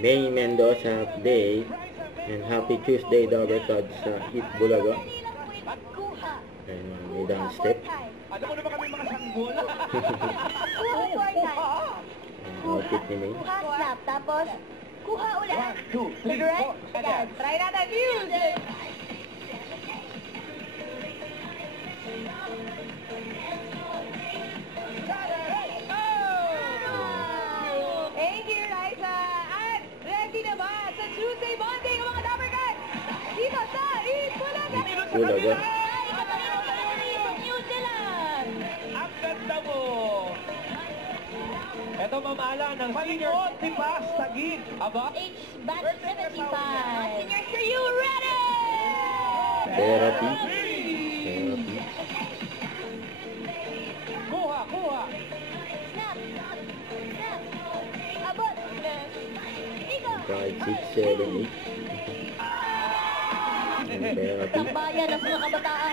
May Mendoza Day and Happy Tuesday Double Touch sa Eat Bulaga. And may dance step. Alam mo naman kami mga sanggol. Outfit ni May. Kuha, snap. Tapos, kuha ulit. 1, 2, 3, 4. Ayan, try natin. Music! Thank you, Liza. At ready na ba sa Tuesday Bonding ang mga Dapper Cats? Dito sa Eat Bulaga! Bulaga. New Zealand! Ang ganda mo. Ito mamala ng senior Tipas Tagig. Aba? Batch 75. Seniors, are you ready? Therapy. Kuha, kuha. Snap! Snap! Abot! Iko! 5, 6, 7, 8. Therapy. Tambayan ng mga kabataan.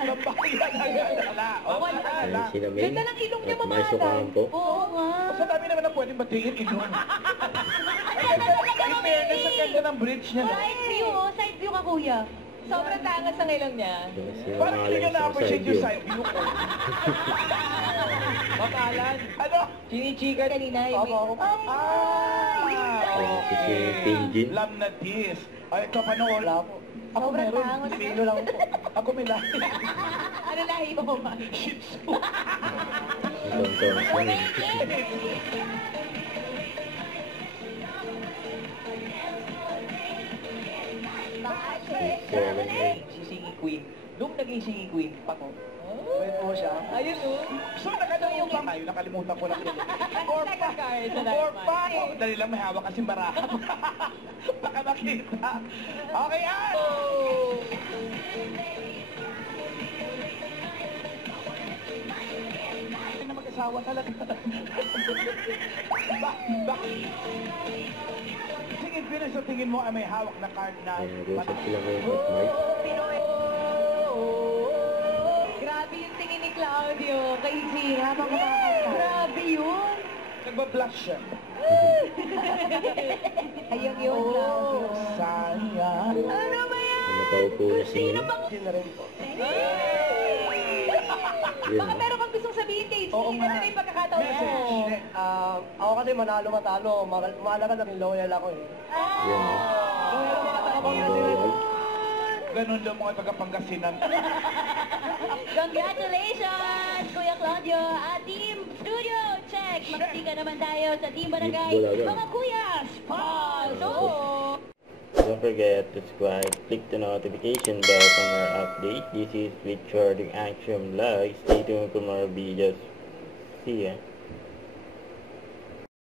Ayan sila May. Ganda ng ilong niya, At Marcio Campo. Oo nga. Sa dami naman na pwedeng batiin ilong. Ang ganda talaga In mo, fairness, ang ganda ng bridge niya. No? Side view, oh. Side view ka, kuya. Sobrang tangas ang ilong niya. Ayan sila Parang hindi ka Malang sa na-appreciate side yung view. side view ko. Makalan. Ano? Chinichika kanina. Ayan si Pinjin. Lam na dis. Ay, ito panood. Ako Sobrang meron. tangos. Pililo lang po. Ako may lahi. Ano lahi mo, ma? Shih Tzu. Ang tonton sila. Seven, eight. Si Singing Queen. Nung naging Singing Queen, pato. Wait po siya. Ayun, oh. So, nakalimutan kayo. Nakalimutan ko lang yun. Second card sa Or Diamond. pa. Oh, dali lang may hawak kasi baraha. Baka makita. Okay, yan. Ay, na mag-asawa talaga. Sige, Pina, sa tingin mo ay may hawak na card na... Ayan, nag-usap sila ngayon at Mike. Pinoy. Grabe yung tingin ni Claudio kay Zee habang kumakanta. Grabe yun. Nagbablush siya. Ayun yun, Claudio. Sayang. Ano ba yan? Nakaupo na si May. Hindi na rin po. Yun, Baka no? meron kang gustong sabihin kay Oo Zee. nga. Kasi may pagkakataon mo. Message. Ako kasi manalo-matalo. Mahalaga na rin loyal ako eh. Yun, no? Ang loyal. Ganun daw mga taga-Pangasinan. Congratulations, Kuya Claudio at Team Studio Check. Magsika naman tayo sa Team Barangay. Bulaga. Mga kuyas, pause! Don't forget to subscribe, click the notification bell for more updates. This is Richard Action Vlog. Stay tuned for more videos. See ya.